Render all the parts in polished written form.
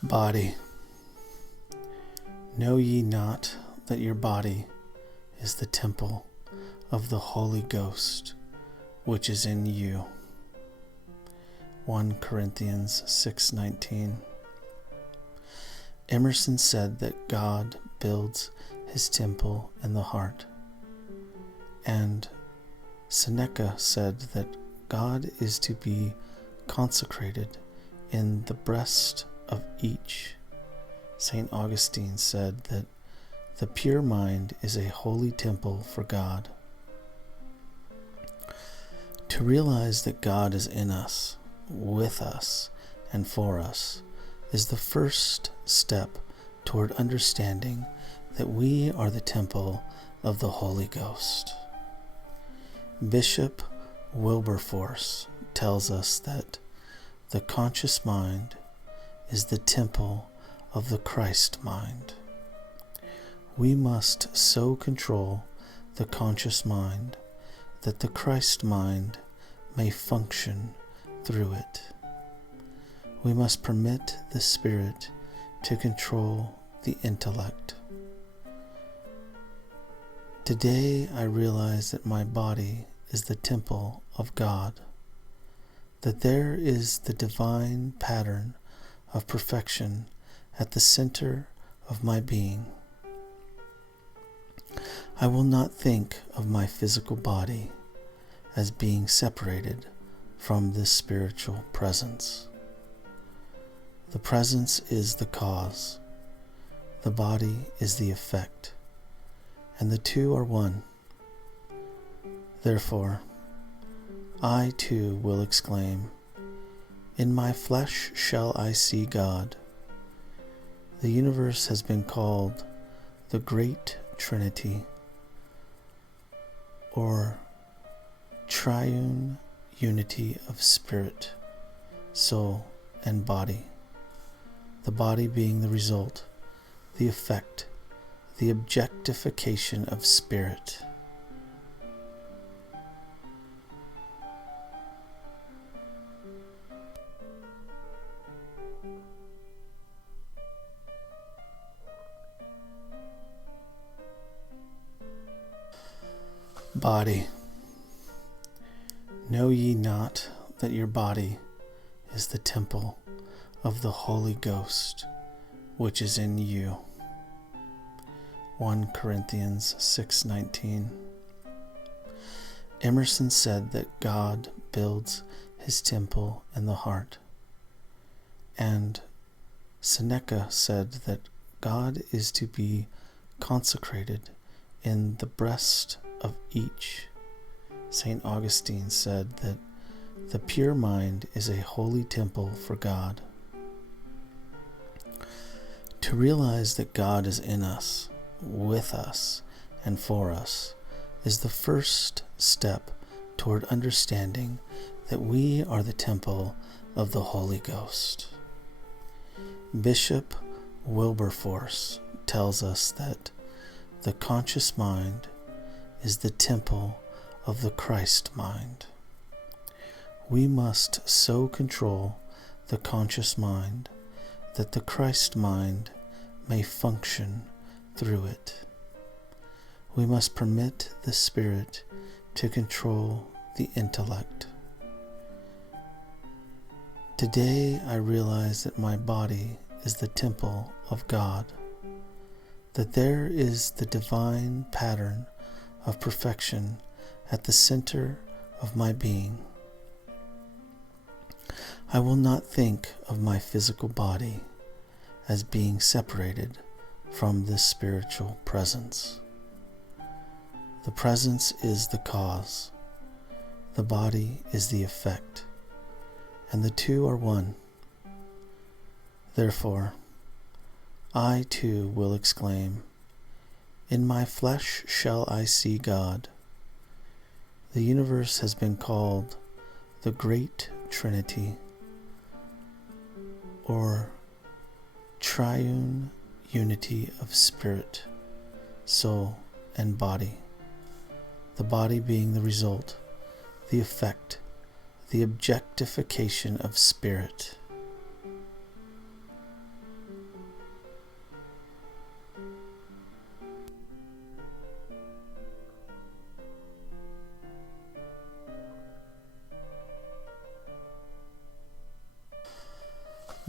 Body, know ye not that your body is the temple of the Holy Ghost, which is in you? 1 Corinthians 6:19. Emerson said that God builds his temple in the heart, and Seneca said that God is to be consecrated in the breast of each. St. Augustine said that the pure mind is a holy temple for God. To realize that God is in us, with us, and for us is the first step toward understanding that we are the temple of the Holy Ghost. Bishop Wilberforce tells us that the conscious mind is the temple of the Christ mind. We must so control the conscious mind that the Christ mind may function through it. We must permit the Spirit to control the intellect. Today I realize that my body is the temple of God, that there is the divine pattern of perfection at the center of my being. I will not think of my physical body as being separated from this spiritual presence. The presence is the cause, the body is the effect, and the two are one. Therefore, I too will exclaim, "In my flesh shall I see God." The universe has been called the Great Trinity, or triune unity of spirit, soul, and body. The body being the result, the effect, the objectification of spirit. Body, know ye not that your body is the temple of the Holy Ghost, which is in you? 1 Corinthians 6:19. Emerson said that God builds his temple in the heart, and Seneca said that God is to be consecrated in the breast of each. St. Augustine said that the pure mind is a holy temple for God. To realize that God is in us, with us, and for us is the first step toward understanding that we are the temple of the Holy Ghost. Bishop Wilberforce tells us that the conscious mind is the temple of the Christ mind. We must so control the conscious mind that the Christ mind may function through it. We must permit the Spirit to control the intellect. Today I realize that my body is the temple of God, that there is the divine pattern of perfection at the center of my being. I will not think of my physical body as being separated from this spiritual presence. The presence is the cause, the body is the effect, and the two are one. Therefore, I too will exclaim, "In my flesh shall I see God." The universe has been called the Great Trinity, or triune unity of spirit, soul, and body. The body being the result, the effect, the objectification of spirit.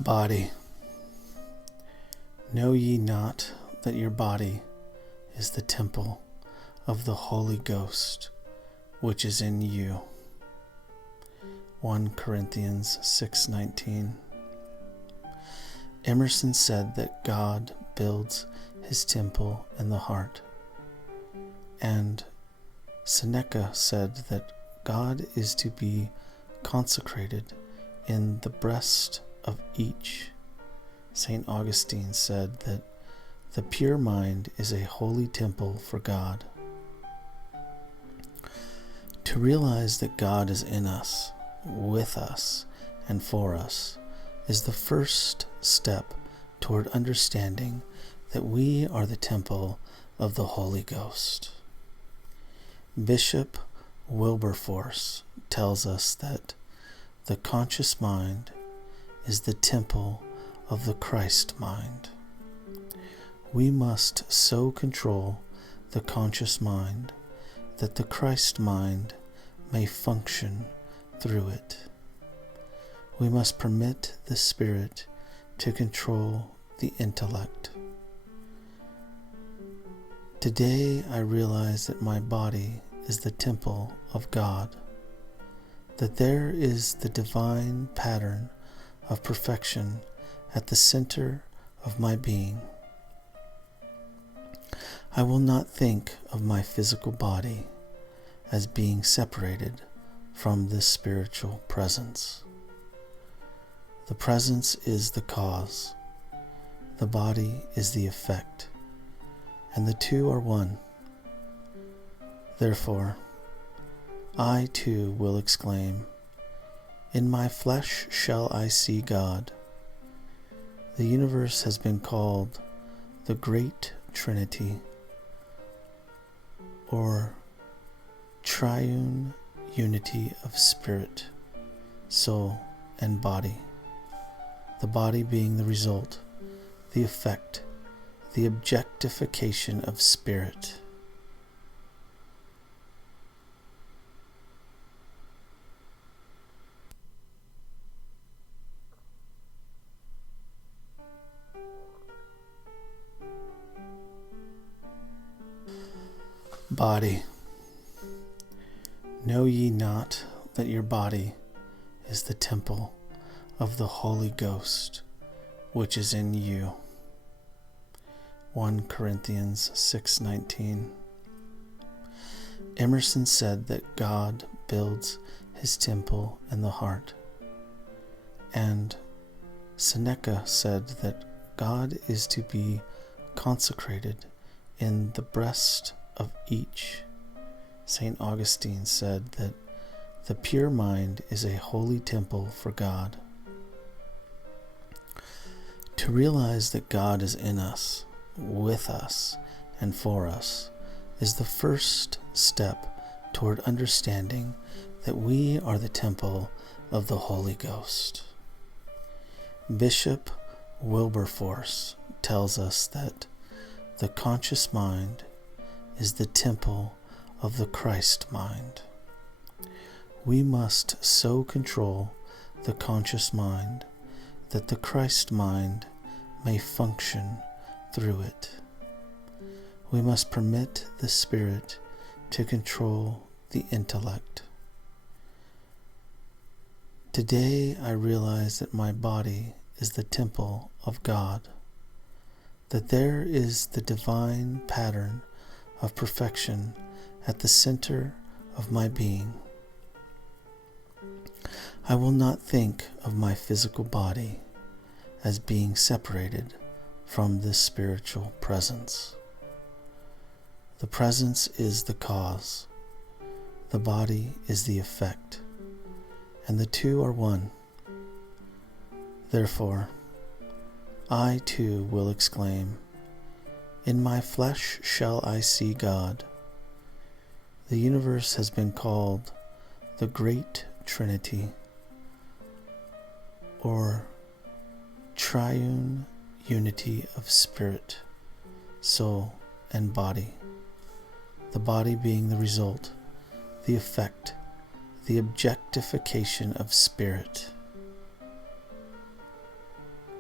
Body, know ye not that your body is the temple of the Holy Ghost, which is in you? 1 Corinthians 6:19. Emerson said that God builds his temple in the heart, and Seneca said that God is to be consecrated in the breast of each. St. Augustine said that the pure mind is a holy temple for God. To realize that God is in us, with us, and for us is the first step toward understanding that we are the temple of the Holy Ghost. Bishop Wilberforce tells us that the conscious mind is the temple of the Christ mind. We must so control the conscious mind that the Christ mind may function through it. We must permit the Spirit to control the intellect. Today I realize that my body is the temple of God, that there is the divine pattern of perfection at the center of my being. I will not think of my physical body as being separated from this spiritual presence. The presence is the cause, the body is the effect, and the two are one. Therefore, I too will exclaim, "In my flesh shall I see God." The universe has been called the Great Trinity, or triune unity of spirit, soul, and body. The body being the result, the effect, the objectification of spirit. Body, know ye not that your body is the temple of the Holy Ghost, which is in you? 1 Corinthians 6:19. Emerson said that God builds his temple in the heart, and Seneca said that God is to be consecrated in the breast of each. St. Augustine said that the pure mind is a holy temple for God. To realize that God is in us, with us, and for us is the first step toward understanding that we are the temple of the Holy Ghost. Bishop Wilberforce tells us that the conscious mind is the temple of the Christ mind. We must so control the conscious mind that the Christ mind may function through it. We must permit the Spirit to control the intellect. Today I realize that my body is the temple of God, that there is the divine pattern of perfection at the center of my being. I will not think of my physical body as being separated from this spiritual presence. The presence is the cause, the body is the effect, and the two are one. Therefore, I too will exclaim, "In my flesh shall I see God." The universe has been called the Great Trinity, or triune unity of spirit, soul, and body. The body being the result, the effect, the objectification of spirit.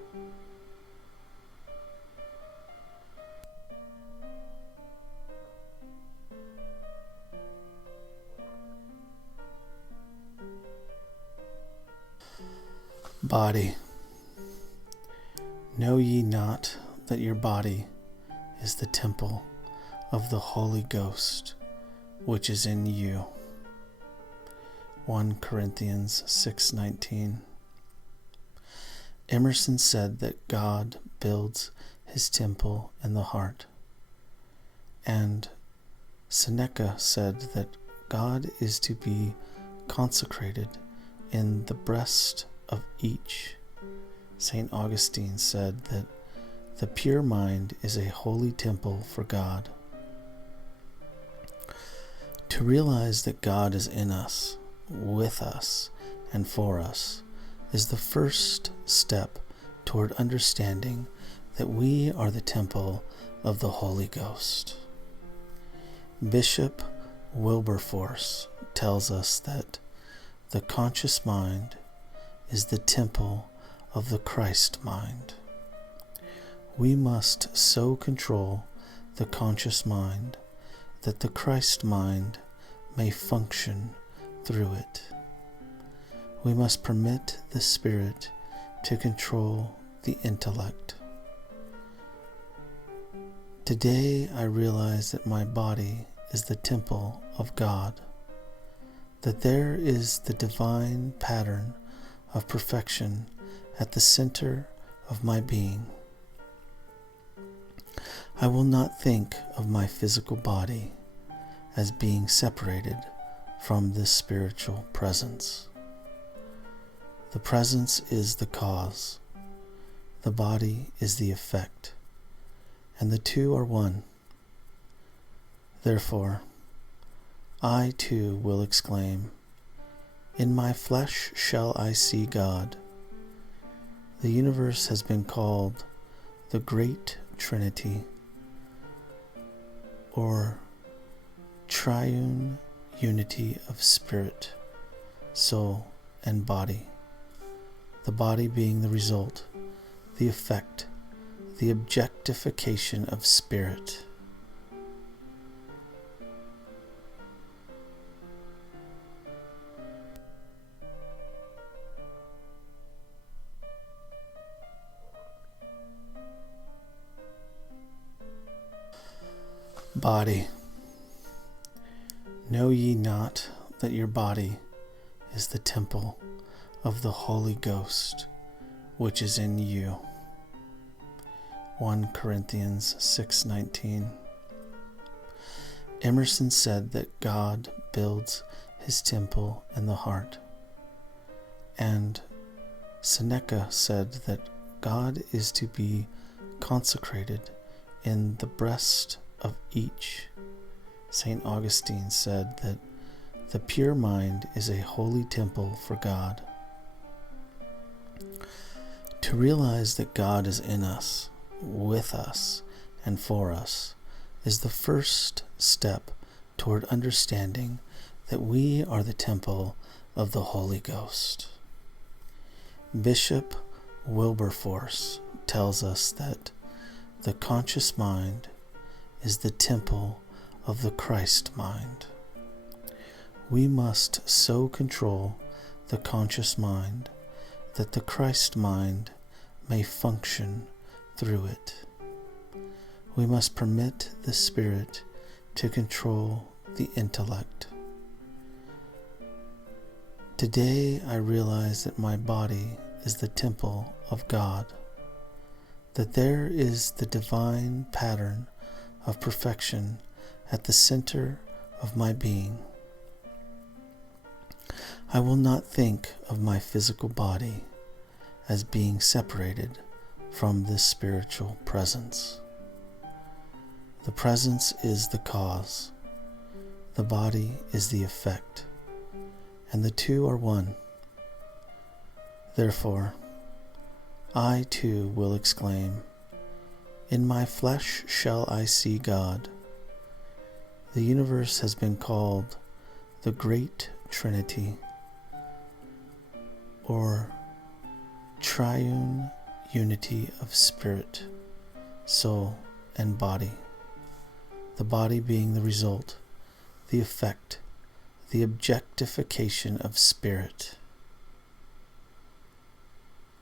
Body, know ye not that your body is the temple of the Holy Ghost, which is in you? 1 Corinthians 6:19. Emerson said that God builds his temple in the heart, and Seneca said that God is to be consecrated in the breast of each. St. Augustine said that the pure mind is a holy temple for God. To realize that God is in us, with us, and for us is the first step toward understanding that we are the temple of the Holy Ghost. Bishop Wilberforce tells us that the conscious mind is the temple of the Christ mind. We must so control the conscious mind that the Christ mind may function through it. We must permit the Spirit to control the intellect. Today I realize that my body is the temple of God, that there is the divine pattern of perfection at the center of my being. I will not think of my physical body as being separated from this spiritual presence. The presence is the cause, the body is the effect, and the two are one. Therefore, I too will exclaim, "In my flesh shall I see God." The universe has been called the Great Trinity, or triune unity of spirit, soul, and body. The body being the result, the effect, the objectification of spirit. Body, know ye not that your body is the temple of the Holy Ghost, which is in you? 1 Corinthians 6:19. Emerson said that God builds his temple in the heart, and Seneca said that God is to be consecrated in the breast of each. St. Augustine said that the pure mind is a holy temple for God. To realize that God is in us, with us, and for us is the first step toward understanding that we are the temple of the Holy Ghost. Bishop Wilberforce tells us that the conscious mind is the temple of the Christ mind. We must so control the conscious mind that the Christ mind may function through it. We must permit the Spirit to control the intellect. Today I realize that my body is the temple of God, that there is the divine pattern of perfection at the center of my being. I will not think of my physical body as being separated from this spiritual presence. The presence is the cause, the body is the effect, and the two are one. Therefore, I too will exclaim, "In my flesh shall I see God." The universe has been called the Great Trinity, or triune unity of spirit, soul, and body. The body being the result, the effect, the objectification of spirit.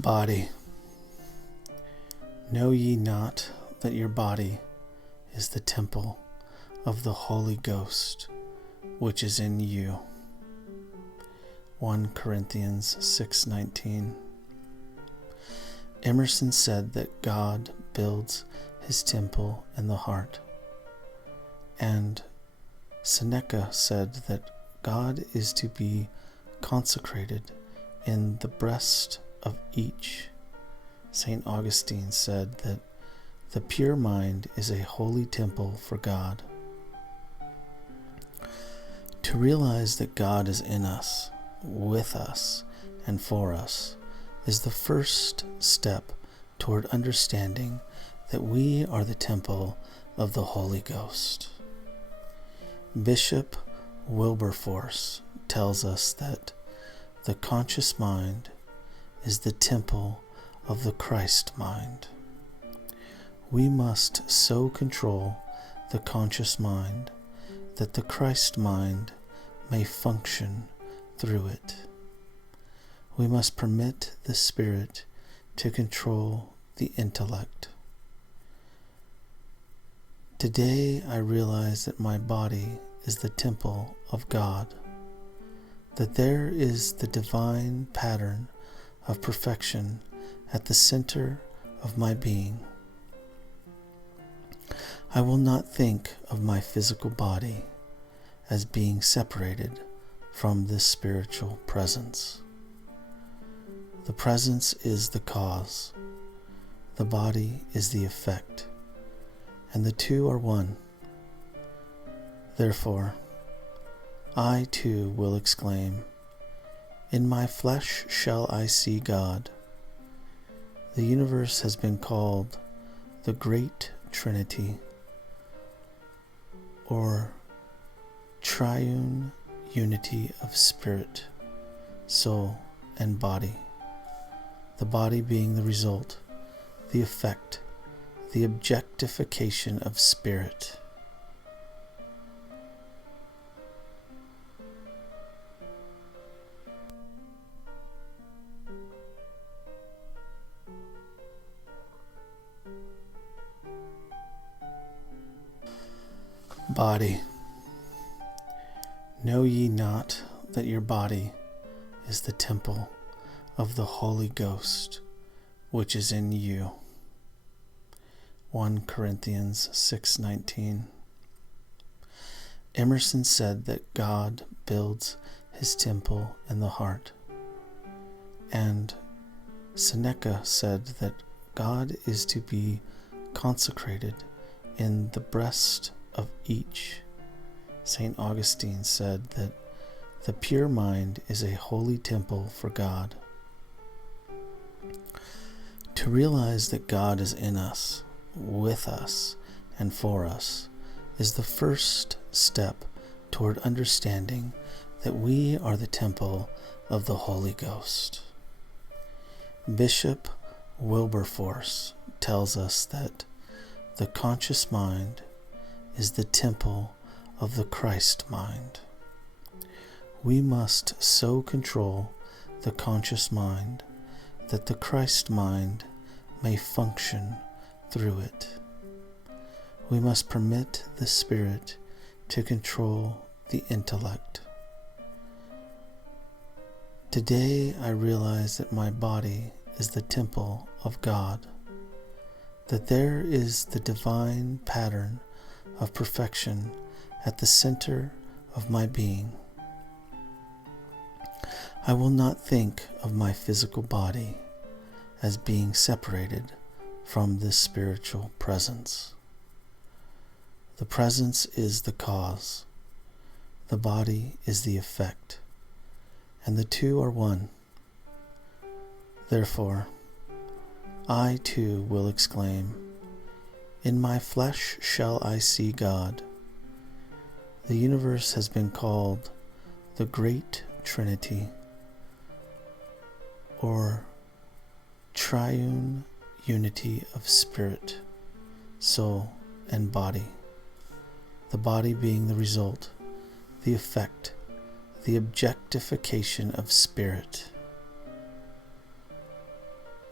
Body, know ye not that your body is the temple of the Holy Ghost, which is in you? 1 Corinthians 6:19. Emerson said that God builds his temple in the heart, and Seneca said that God is to be consecrated in the breast of each. St. Augustine said that the pure mind is a holy temple for God. To realize that God is in us, with us, and for us is the first step toward understanding that we are the temple of the Holy Ghost. Bishop Wilberforce tells us that the conscious mind is the temple of the Christ mind. We must so control the conscious mind that the Christ mind may function through it. We must permit the Spirit to control the intellect. Today I realize that my body is the temple of God, that there is the divine pattern of perfection at the center of my being. I will not think of my physical body as being separated from this spiritual presence. The presence is the cause, the body is the effect, and the two are one. Therefore, I too will exclaim, "In my flesh shall I see God." The universe has been called the Great Trinity, or triune unity of spirit, soul, and body. The body being the result, the effect, the objectification of spirit. Body, know ye not that your body is the temple of the Holy Ghost, which is in you? 1 Corinthians 6:19. Emerson said that God builds his temple in the heart, and Seneca said that God is to be consecrated in the breast of each. St. Augustine said that the pure mind is a holy temple for God. To realize that God is in us, with us, and for us is the first step toward understanding that we are the temple of the Holy Ghost. Bishop Wilberforce tells us that the conscious mind is the temple of the Christ mind. We must so control the conscious mind that the Christ mind may function through it. We must permit the Spirit to control the intellect. Today I realize that my body is the temple of God, that there is the divine pattern of perfection at the center of my being. I will not think of my physical body as being separated from this spiritual presence. The presence is the cause, the body is the effect, and the two are one. Therefore, I too will exclaim, "In my flesh shall I see God." The universe has been called the Great Trinity, or triune unity of spirit, soul, and body. The body being the result, the effect, the objectification of spirit.